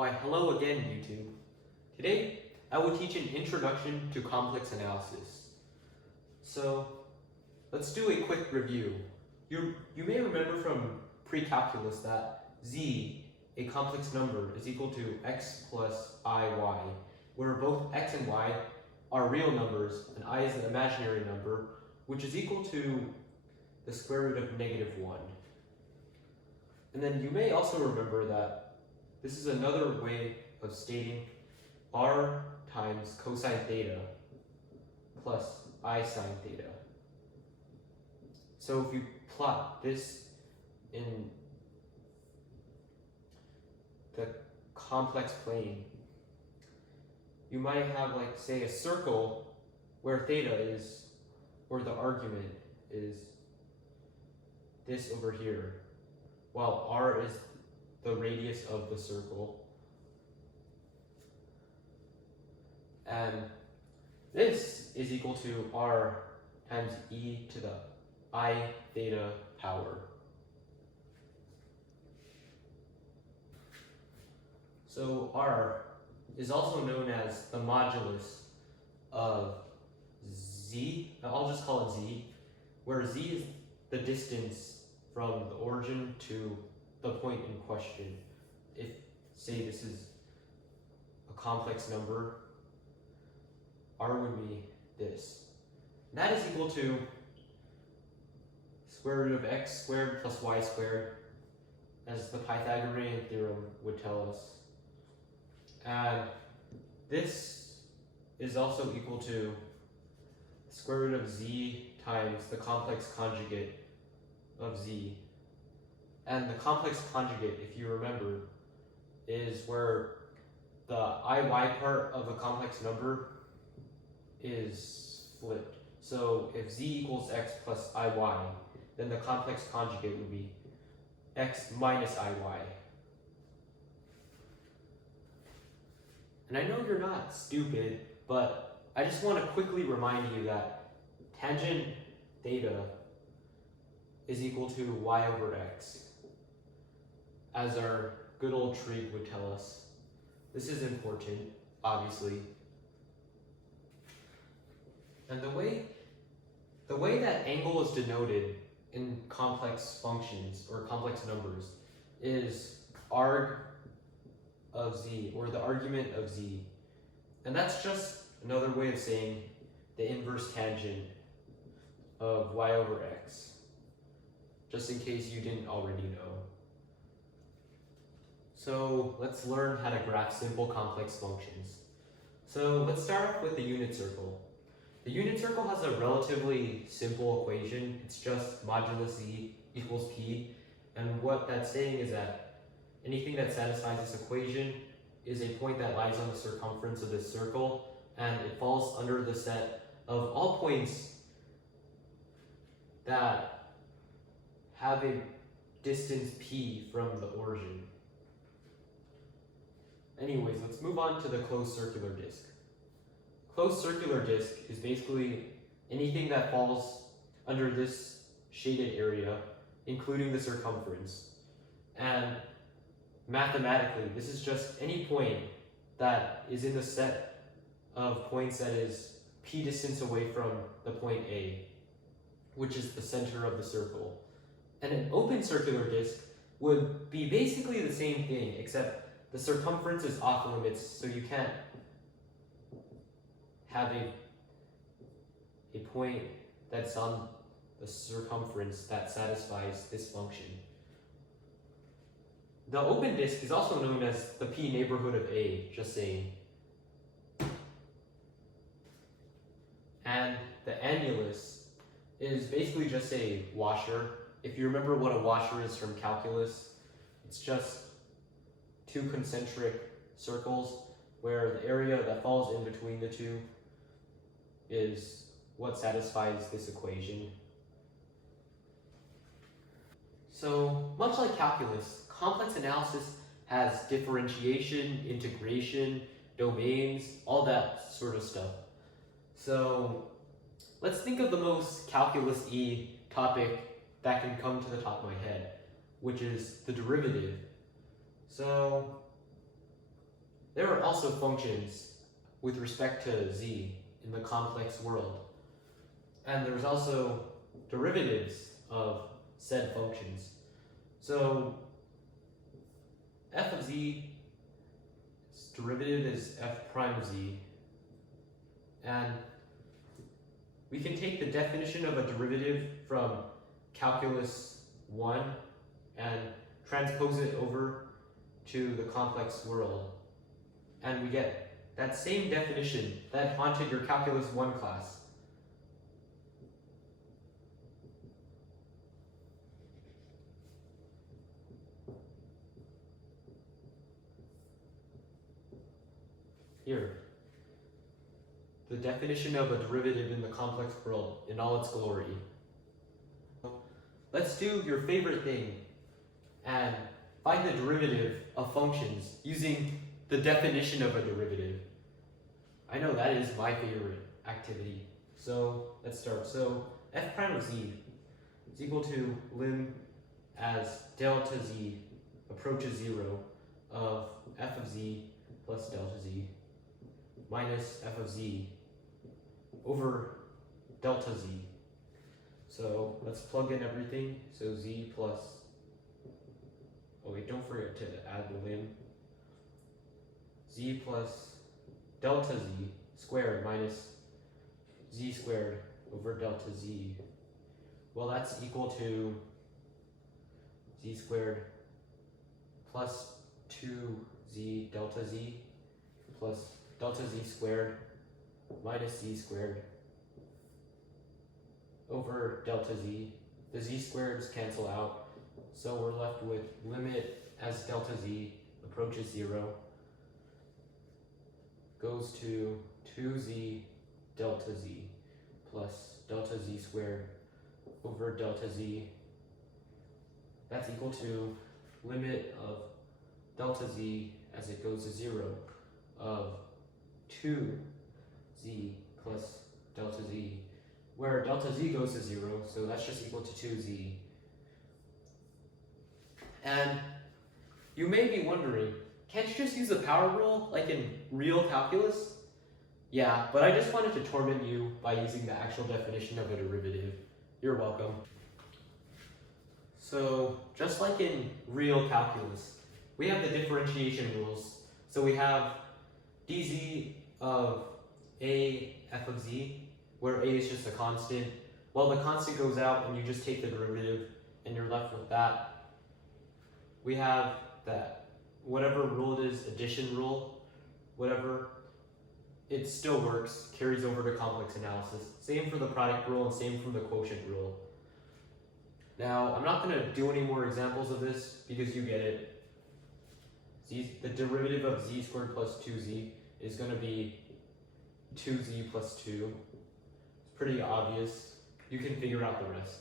Why, hello again, YouTube. Today, I will teach an introduction to complex analysis. So, let's do a quick review. You may remember from pre-calculus that z, a complex number, is equal to x plus iy, where both x and y are real numbers and I is an imaginary number, which is equal to the square root of -1. And then you may also remember that this is another way of stating r times cosine theta plus I sine theta. So if you plot this in the complex plane, you might have, like, say, a circle where theta is, or the argument is this over here, while r is the radius of the circle. And this is equal to r times e to the I theta power. So r is also known as the modulus of z, I'll just call it z, where z is the distance from the origin to the point in question. If, say, this is a complex number, r would be this. And that is equal to square root of x squared plus y squared, as the Pythagorean theorem would tell us. And this is also equal to square root of z times the complex conjugate of z. And the complex conjugate, if you remember, is where the iy part of a complex number is flipped. So if z equals x plus iy, then the complex conjugate would be x minus iy. And I know you're not stupid, but I just want to quickly remind you that tangent theta is equal to y over x, as our good old trig would tell us. This is important, obviously. And the way that angle is denoted in complex functions or complex numbers is arg of z, or the argument of z. And that's just another way of saying the inverse tangent of y over x, just in case you didn't already know. So let's learn how to graph simple complex functions. So let's start off with the unit circle. The unit circle has a relatively simple equation. It's just modulus z equals p. And what that's saying is that anything that satisfies this equation is a point that lies on the circumference of this circle, and it falls under the set of all points that have a distance p from the origin. Anyways, let's move on to the closed circular disk. Closed circular disk is basically anything that falls under this shaded area, including the circumference. And mathematically, this is just any point that is in the set of points that is p distance away from the point A, which is the center of the circle. And an open circular disk would be basically the same thing, except the circumference is off limits, so you can't have a point that's on the circumference that satisfies this function. The open disk is also known as the p neighborhood of A, just saying. And the annulus is basically just a washer. If you remember what a washer is from calculus, it's just two concentric circles where the area that falls in between the two is what satisfies this equation. So, much like calculus, complex analysis has differentiation, integration, domains, all that sort of stuff. So, let's think of the most calculus-y topic that can come to the top of my head, which is the derivative. So There are also functions with respect to z in the complex world. And there's also derivatives of said functions. So f of z, its derivative is f prime of z. And we can take the definition of a derivative from calculus 1 and transpose it over to the complex world. And we get that same definition that haunted your calculus 1 class. Here, the definition of a derivative in the complex world in all its glory. Let's do your favorite thing and find the derivative of functions using the definition of a derivative. I know that is my favorite activity. So let's start. So f prime of z is equal to lim as delta z approaches 0 of f of z plus delta z minus f of z over delta z. So let's plug in everything. So z plus, oh wait, don't forget to add the lim. Z plus delta z squared minus z squared over delta z. Well, that's equal to z squared plus 2z delta z plus delta z squared minus z squared over delta z. The z squareds cancel out, so we're left with limit as delta z approaches 0 goes to 2z delta z plus delta z squared over delta z. That's equal to limit of delta z as it goes to 0 of 2z plus delta z, where delta z goes to 0, so that's just equal to 2z. And you may be wondering, can't you just use the power rule like in real calculus? Yeah, but I just wanted to torment you by using the actual definition of a derivative. You're welcome. So just like in real calculus, we have the differentiation rules. So we have dz of a f of z, where a is just a constant. Well, the constant goes out and you just take the derivative and you're left with that. We have that whatever rule it is, addition rule, whatever, it still works, carries over to complex analysis. Same for the product rule and same from the quotient rule. Now, I'm not going to do any more examples of this because you get it. The derivative of z squared plus 2z is going to be 2z plus 2. It's pretty obvious. You can figure out the rest.